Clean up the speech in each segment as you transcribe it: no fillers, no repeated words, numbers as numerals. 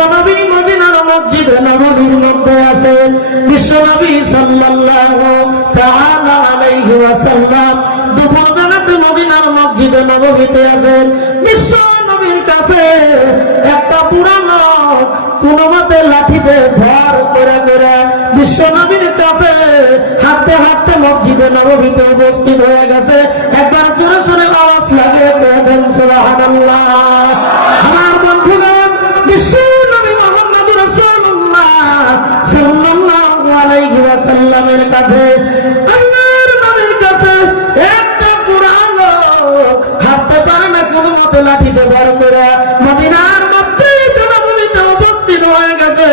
বিশ্বনবী মদিনার মসজিদে নববীর মধ্যে আছে। বিশ্বনবী সাল্লাল্লাহু তাআলা আলাইহি ওয়াসাল্লাম দুপুর বেলাতে মদিনার মসজিদে নববীতে আছেন। বিশ্বনবীর কাছে একটা বুড়া লোক কোনো মতে লাঠিতে ভর করে করে বিশ্বনবীর কাছে হাঁটতে হাঁটতে মসজিদে নববীতে উপস্থিত হয়ে গেছে। একবার জোরে জোরে আওয়াজ লাগিয়ে কহেন সুবহানাল্লাহ। আমার বন্ধুগণ, বিশ্বনবী মুহাম্মদ রাসূলুল্লাহ সাল্লাল্লাহু আলাইহি ওয়াসাল্লামের কাছে, আল্লাহর নবীর কাছে একটা বুড়া লোক হাঁটতে পারে না কোনো মতে লাঠিতে ভর করে মদিনার মসজিদে নববীতে উপস্থিত হয়ে গেছে।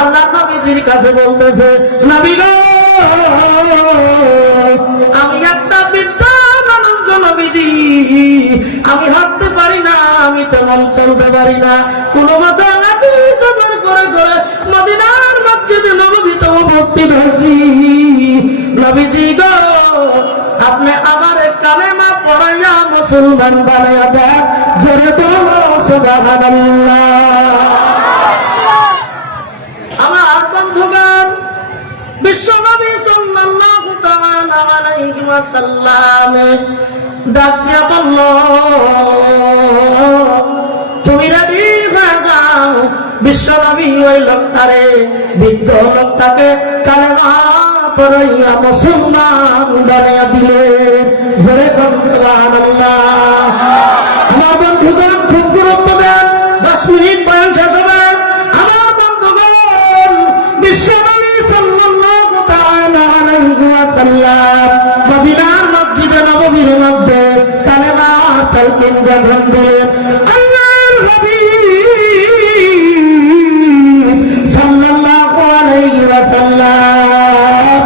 আল্লাহ নবীজির কাছে বলতেছে, নবী গো, আমি একটা বৃদ্ধা মানুষ গো নবীজি, আমি হাঁটতে পারি না, আমি তেমন চলতে পারি না, কোনো মতে লাঠিতে ভর করে করে মদিনার মসজিদে নববীতে উপস্থিত হয়েছি। নবীজি গো, আপনি আমার কালেমা পড়াইয়া মুসলমান বানাইয়া দেন, জোরে বলো সুবহানাল্লাহ। আমার বন্ধুগণ, বিশ্বনবী সাল্লাল্লাহু তাআলা আলাইহি ওয়াসাল্লাম ডাক দিয়া বলল, তুমি রেডি হয়ে যাও। বিশ্বনবী ওই লোকটারে, বৃদ্ধ লোকটাকে কালেমা পড়াইয়া মুসলমান বানাইয়া দিলেন, জোরে বলো সুবহানাল্লাহ। আমার বন্ধুগণ, খুব গুরুত্ব দেন, 10 মিনিট বয়ান শেষ হবে। আমার বন্ধুগণ, বিশ্বনবী সাল্লাল্লাহু তাআলা আলাইহি ওয়াসাল্লাম মদিনার মসজিদে নববীর মধ্যে কালেমা তালকিন যখন দিলেন, আল্লাহর হাবিব সাল্লাল্লাহু আলাইহি ওয়াসাল্লাম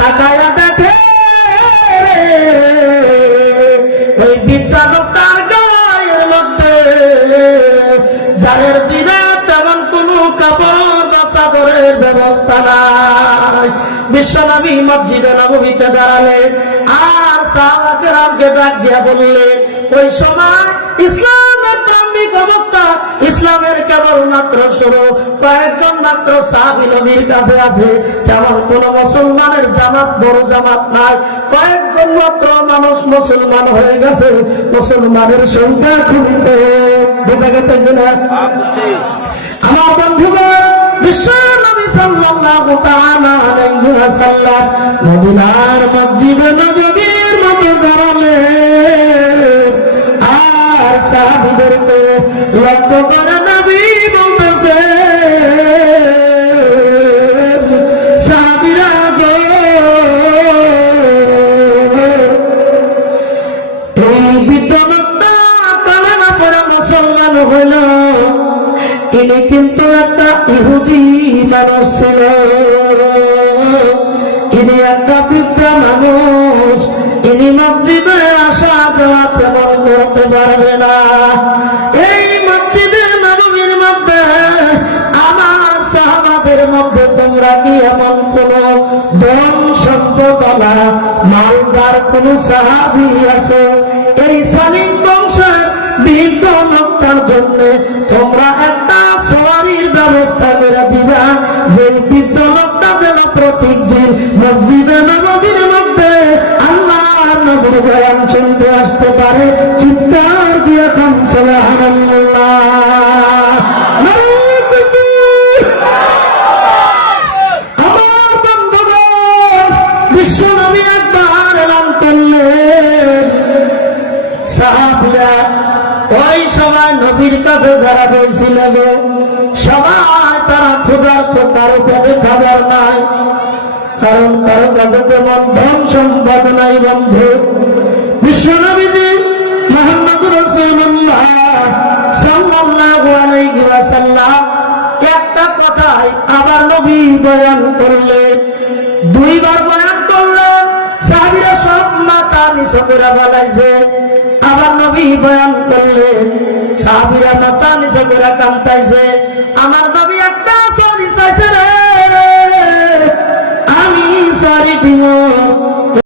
তাকায়া দেখে ওই বিদ্যা লোকটার গায়ের মধ্যে যাদের দিনে তেমন কোনো কাপড় বা চাদরের ব্যবস্থা নাই। বিশ্বনবী মসজিদে নববীতে দাঁড়ালেন আর সাহাবা কেরামকে ডাক দিয়া বললেন, ওই সময় ইসলামের প্রারম্ভিক অবস্থা, ইসলামের কেবলমাত্র শুরু, কয়েকজন মাত্র সাহাবী নবীর কাছে আছে, তেমন কোন মুসলমানের জামাত বড় জামাত নাই, কয়েকজন মাত্র মানুষ মুসলমান হয়ে গেছে, মুসলমানের সংখ্যা খুবই কম। বোঝা গেছে না? আমার বন্ধুগণ, বিশ্বনবী সাল্লাল্লাহু তাআলা আলাইহি ওয়াসাল্লাম মদিনার মসজিদে নববীর মধ্যে দাঁড়ালেন আর সাহাবীদেরকে লক্ষ্য করে নবী বলতেছে, সাহাবীরা গো, এই বৃদ্ধ লোকটা কালেমা পড়ে মুসলমান হইল, ইনি কিন্তু একটা ইহুদি মানুষ ছিল, ইনি একটা বৃদ্ধা মানুষ, ইনি মসজিদে আসা যাওয়া তেমন করতে পারবে না। এই মসজিদে নববীর মধ্যে আমার সাহাবাদের মধ্যে তোমরা কি এমন কোন ধন সম্পদওয়ালা মালদার কোন সাহাবী আছে? এই সালিম বংশের বৃদ্ধ লোকটার জন্য তোমরা একটা সওয়ারির ব্যবস্থা করে দিবা, যে বৃদ্ধ লোকটা যেন প্রত্যেকদিন মসজিদে নববীর মধ্যে আল্লাহর নবীর বয়ান শুনতে আসতে পারে। চিৎকার দিয়ে কাম সুবহানাল্লাহ। আমার বন্ধুগণ, বিশ্বনবী একবার এলান করলেন, সাহাবীরা ওই সময় নবীর কাছে যারা বলছিল গো, সবাই তারা ক্ষুধার্ত, কারো পেটে খাবার নাই, কারণ কারো কাছে তেমন ধন সম্পদ নাই। বন্ধু, বিশ্বনবীজি মুহাম্মদ রাসূলুল্লাহ সাল্লাল্লাহু আলাইহি ওয়াসাল্লাম একটা কথাই আবার নবী বয়ান করলেন, দুইবার বয়ান করলেন, সাহাবীরা সব মাথা নিচু করে বলাইছে। আবার নবী বয়ান করলেন, সাহাবীরা মাথা নিচু করে কাঁদতাইছে। আমার নবী একটা সরি চাইছে রে, আমি সরি দিব।